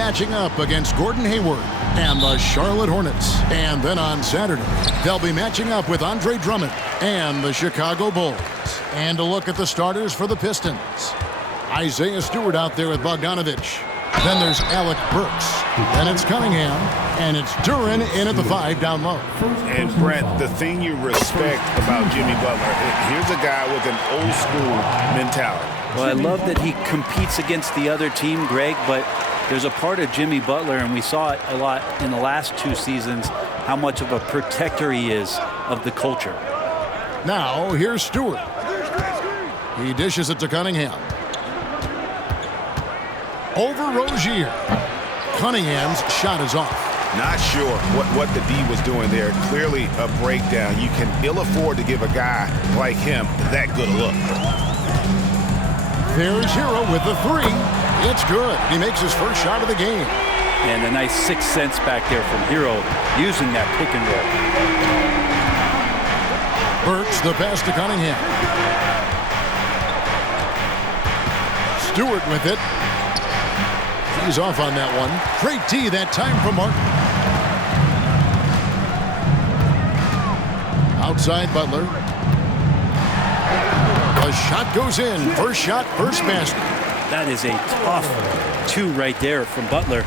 matching up against Gordon Hayward and the Charlotte Hornets. And then on Saturday, they'll be matching up with Andre Drummond and the Chicago Bulls. And a look at the starters for the Pistons. Isaiah Stewart out there with Bogdanovich. Then there's Alec Burks. Then it's Cunningham. And it's Duren in at the 5 down low. And Brent, the thing you respect about Jimmy Butler, here's a guy with an old school mentality. Well, I love that he competes against the other team, Greg, but there's a part of Jimmy Butler, and we saw it a lot in the last 2 seasons, how much of a protector he is of the culture. Now, here's Stewart. He dishes it to Cunningham. Over Rozier. Cunningham's shot is off. Not sure what the D was doing there. Clearly a breakdown. You can ill afford to give a guy like him that good a look. There's Hero with the 3. It's good. He makes his first shot of the game. And a nice 6 cents back there from Hero using that pick and roll. Burks the pass to Cunningham. Stewart with it. He's off on that one. Great D that time from Martin. Outside Butler. The shot goes in. First shot, first basket. That is a tough 2 right there from Butler.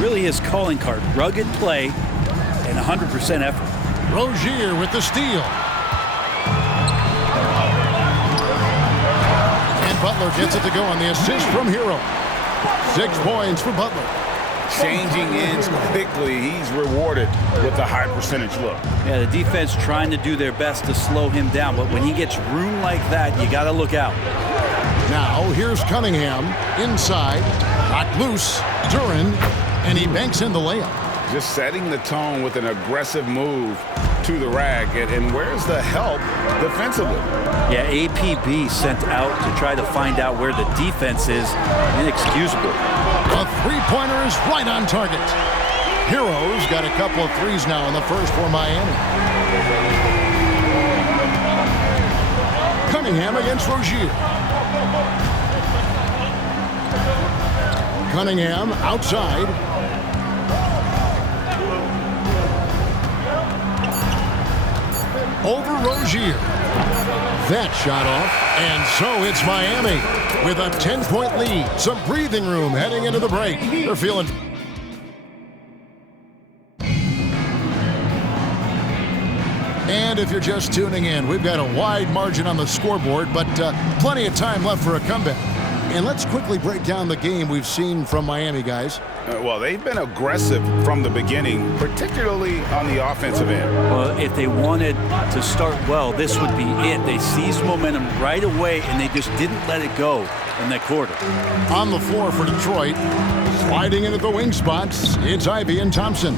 Really his calling card. Rugged play and 100% effort. Rozier with the steal. And Butler gets it to go on the assist from Hero. 6 points for Butler. Changing ends quickly. He's rewarded with a high percentage look. Yeah, the defense trying to do their best to slow him down, but when he gets room like that, you got to look out. Now, here's Cunningham inside. Knocked loose. Duren, and he banks in the layup. Just setting the tone with an aggressive move to the rack. And where's the help defensively? Yeah, APB sent out to try to find out where the defense is. Inexcusable. A 3-pointer is right on target. Hero's got a couple of threes now in the first for Miami. Cunningham against Rozier. Cunningham outside. Over Rozier. That shot off, and so it's Miami with a 10-point lead. Some breathing room heading into the break. They're feeling... And if you're just tuning in, we've got a wide margin on the scoreboard, but plenty of time left for a comeback. And let's quickly break down the game we've seen from Miami, guys. Well, they've been aggressive from the beginning, particularly on the offensive end. Well, if they wanted to start well, this would be it. They seized momentum right away, and they just didn't let it go in that quarter. On the floor for Detroit, sliding into the wing spots, it's Ivey and Thompson.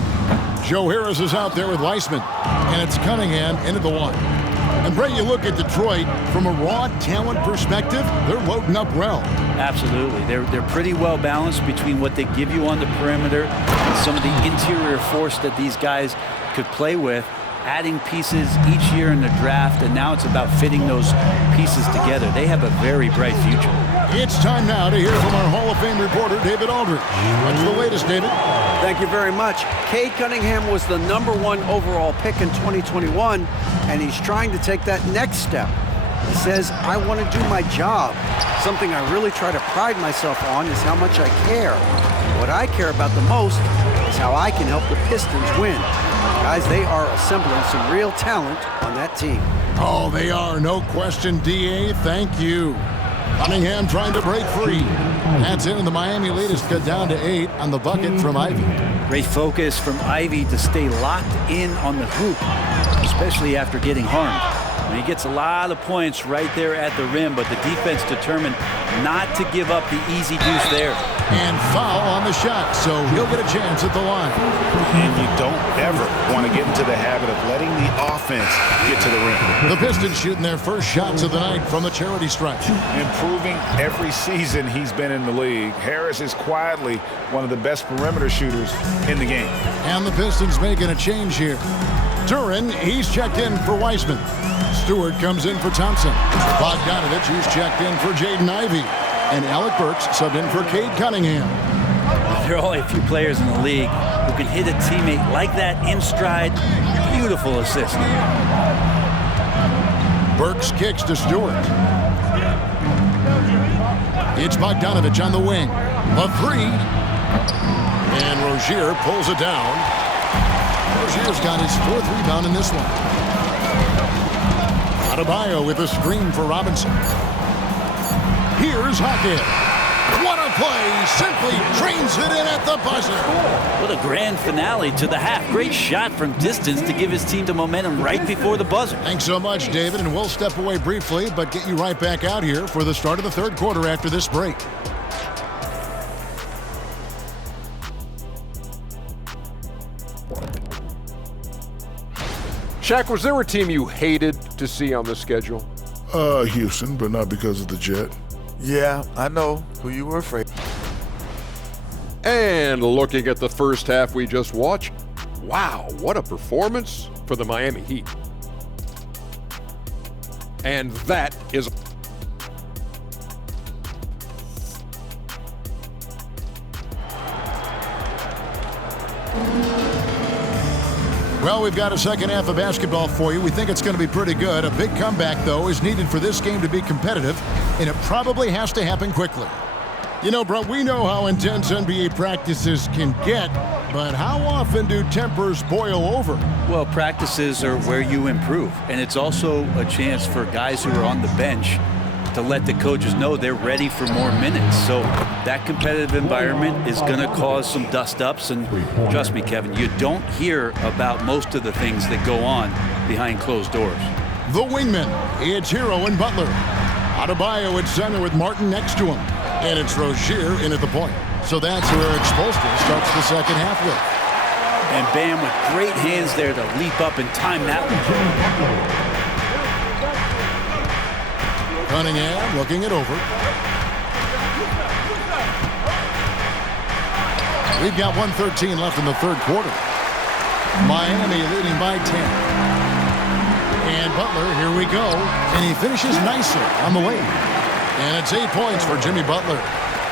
Joe Harris is out there with Weissman, and it's Cunningham into the 1. And Brett, you look at Detroit from a raw talent perspective, they're loading up well. Absolutely. They're pretty well balanced between what they give you on the perimeter and some of the interior force that these guys could play with, adding pieces each year in the draft, and now it's about fitting those pieces together. They have a very bright future. It's time now to hear from our Hall of Fame reporter, David Aldridge. What's the latest, David? Thank you very much. Cade Cunningham was the #1 overall pick in 2021, and he's trying to take that next step. He says, I want to do my job. Something I really try to pride myself on is how much I care. What I care about the most is how I can help the Pistons win. Guys, they are assembling some real talent on that team. Oh, they are. No question, D.A. Thank you. Cunningham trying to break free. That's it, and the Miami lead is cut down to 8 on the bucket from Ivey. Great focus from Ivey to stay locked in on the hoop, especially after getting harmed. And he gets a lot of points right there at the rim, but the defense determined not to give up the easy deuce there. And foul on the shot, so he'll get a chance at the line. And you don't ever want to get into the habit of letting the offense get to the rim. The Pistons shooting their first shots of the night from the charity stripe. Improving every season he's been in the league. Harris is quietly one of the best perimeter shooters in the game. And the Pistons making a change here. Duren, he's checked in for Weissman. Stewart comes in for Thompson. Bogdanovich, who's checked in for Jaden Ivey. And Alec Burks subbed in for Cade Cunningham. there are only a few players in the league who can hit a teammate like that in stride. Beautiful assist. Burks kicks to Stewart. It's Bogdanovich on the wing. A three. And Rozier pulls it down. Rozier's got his 4th rebound in this one. Adebayo with a screen for Robinson. Here's Hackett. What a play! Simply drains it in at the buzzer. What a grand finale to the half. Great shot from distance to give his team the momentum right before the buzzer. Thanks so much, David, and we'll step away briefly, but get you right back out here for the start of the 3rd quarter after this break. Shaq, was there a team you hated to see on the schedule? Houston, but not because of the Jet. Yeah, I know who you were afraid. And looking at the first half we just watched, wow, what a performance for the Miami Heat. And that is... Well, we've got a second half of basketball for you. We think it's going to be pretty good. A big comeback, though, is needed for this game to be competitive, and it probably has to happen quickly. You know, bro, we know how intense NBA practices can get, but how often do tempers boil over? Well, practices are where you improve, and it's also a chance for guys who are on the bench to let the coaches know they're ready for more minutes. So that competitive environment is going to cause some dust-ups, and trust me, Kevin, you don't hear about most of the things that go on behind closed doors. The wingman, it's Hero and Butler. Adebayo at center with Martin next to him. And it's Rozier in at the point. So that's where Eric Spoelstra starts the second half with. And Bam with great hands there to leap up and time that one. Cunningham looking it over. We've got 1:13 left in the 3rd quarter. Miami leading by 10. And Butler, here we go. And he finishes nicely on the way. And it's 8 points for Jimmy Butler.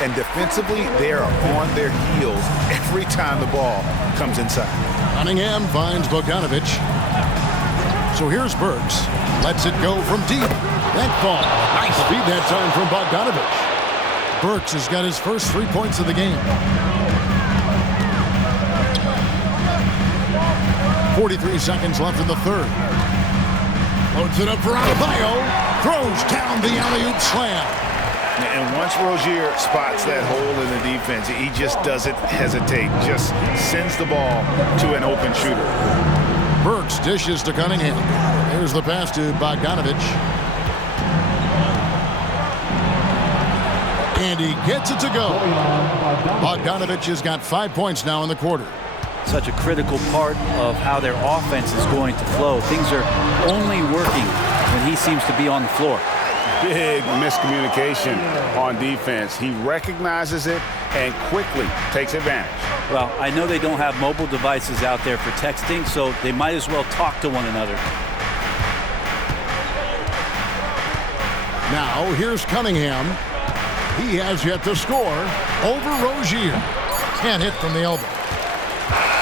And defensively, they are on their heels every time the ball comes inside. Cunningham finds Bogdanovich. So here's Burks. Lets it go from deep. That ball. Nice feed that time from Bogdanovich. Burks has got his first 3 points of the game. 43 seconds left in the 3rd. Loads it up for Adebayo. Throws down the alley-oop slam. And once Rozier spots that hole in the defense, he just doesn't hesitate. Just sends the ball to an open shooter. Burks dishes to Cunningham. Here's the pass to Bogdanovich. And he gets it to go. Bogdanovich has got 5 points now in the quarter. Such a critical part of how their offense is going to flow. Things are only working when he seems to be on the floor. Big miscommunication on defense. He recognizes it and quickly takes advantage. Well, I know they don't have mobile devices out there for texting, so they might as well talk to one another. Now, here's Cunningham. He has yet to score over Rozier. Can't hit from the elbow.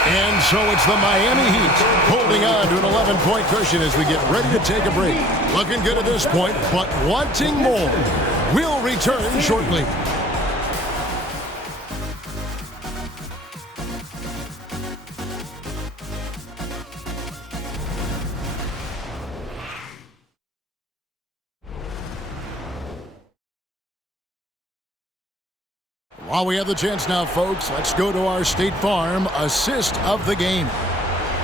And so it's the Miami Heat holding on to an 11-point cushion as we get ready to take a break. Looking good at this point, but wanting more. We'll return shortly. While we have the chance now, folks, let's go to our State Farm assist of the game.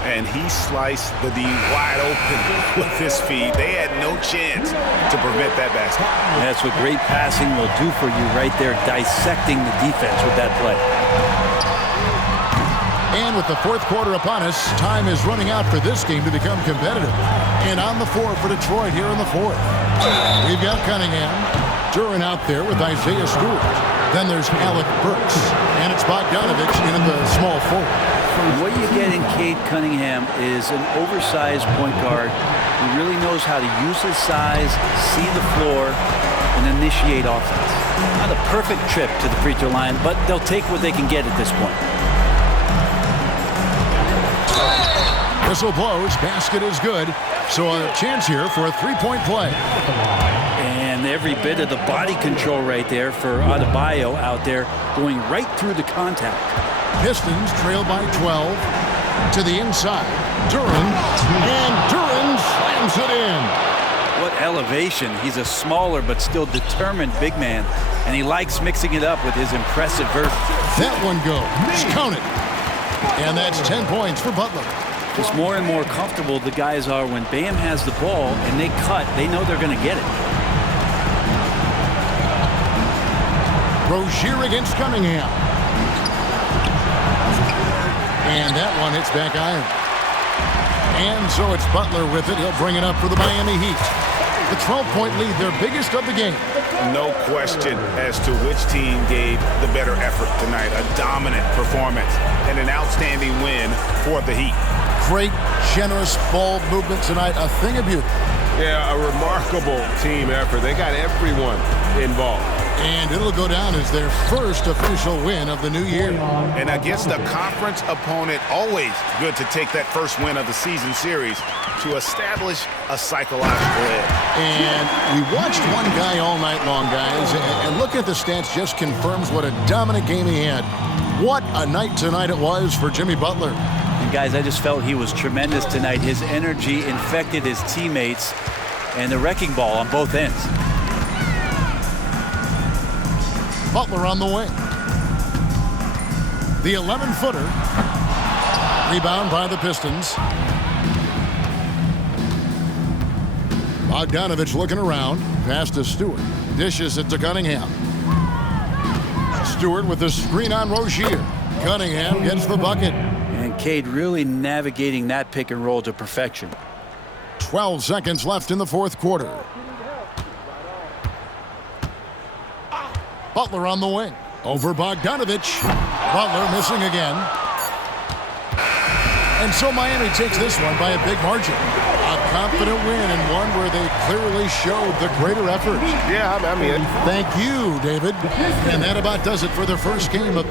And he sliced the D wide open with his feet. They had no chance to prevent that basket. That's what great passing will do for you right there, dissecting the defense with that play. And with the 4th quarter upon us, time is running out for this game to become competitive. And on the floor for Detroit here in the 4th. We've got Cunningham. Duran out there with Isaiah Stewart. Then there's Alec Burks. And it's Bogdanovich in the small forward. What you get in Cade Cunningham is an oversized point guard who really knows how to use his size, see the floor, and initiate offense. Not a perfect trip to the free throw line, but they'll take what they can get at this point. Whistle blows, basket is good. So a chance here for a three-point play. And every bit of the body control right there for Adebayo out there, going right through the contact. Pistons trail by 12 to the inside. Duren, and Duren slams it in. What elevation. He's a smaller but still determined big man, and he likes mixing it up with his impressive verve. That one goes. Count it. And that's 10 points for Butler. Just more and more comfortable the guys are when Bam has the ball and they cut, they know they're going to get it. Rozier against Cunningham. And that one hits back iron. And so it's Butler with it. He'll bring it up for the Miami Heat. The 12-point lead, their biggest of the game. No question as to which team gave the better effort tonight. A dominant performance and an outstanding win for the Heat. Great, generous ball movement tonight. A thing of beauty. Yeah, a remarkable team effort. They got everyone involved. And it'll go down as their first official win of the new year. And against a conference opponent, always good to take that first win of the season series to establish a psychological edge. And we watched one guy all night long, guys, and look at the stats just confirms what a dominant game he had. What a night tonight it was for Jimmy Butler. And guys, I just felt he was tremendous tonight. His energy infected his teammates, and the wrecking ball on both ends. Butler on the wing. The 11-footer. Rebound by the Pistons. Bogdanovich looking around. Pass to Stewart. Dishes it to Cunningham. Stewart with the screen on Rozier. Cunningham gets the bucket. And Cade really navigating that pick and roll to perfection. 12 seconds left in the fourth quarter. Butler on the wing. Over Bogdanovich. Butler missing again. And so Miami takes this one by a big margin. A confident win and one where they clearly showed the greater effort. Yeah, I mean. Thank you, David. And that about does it for the first game of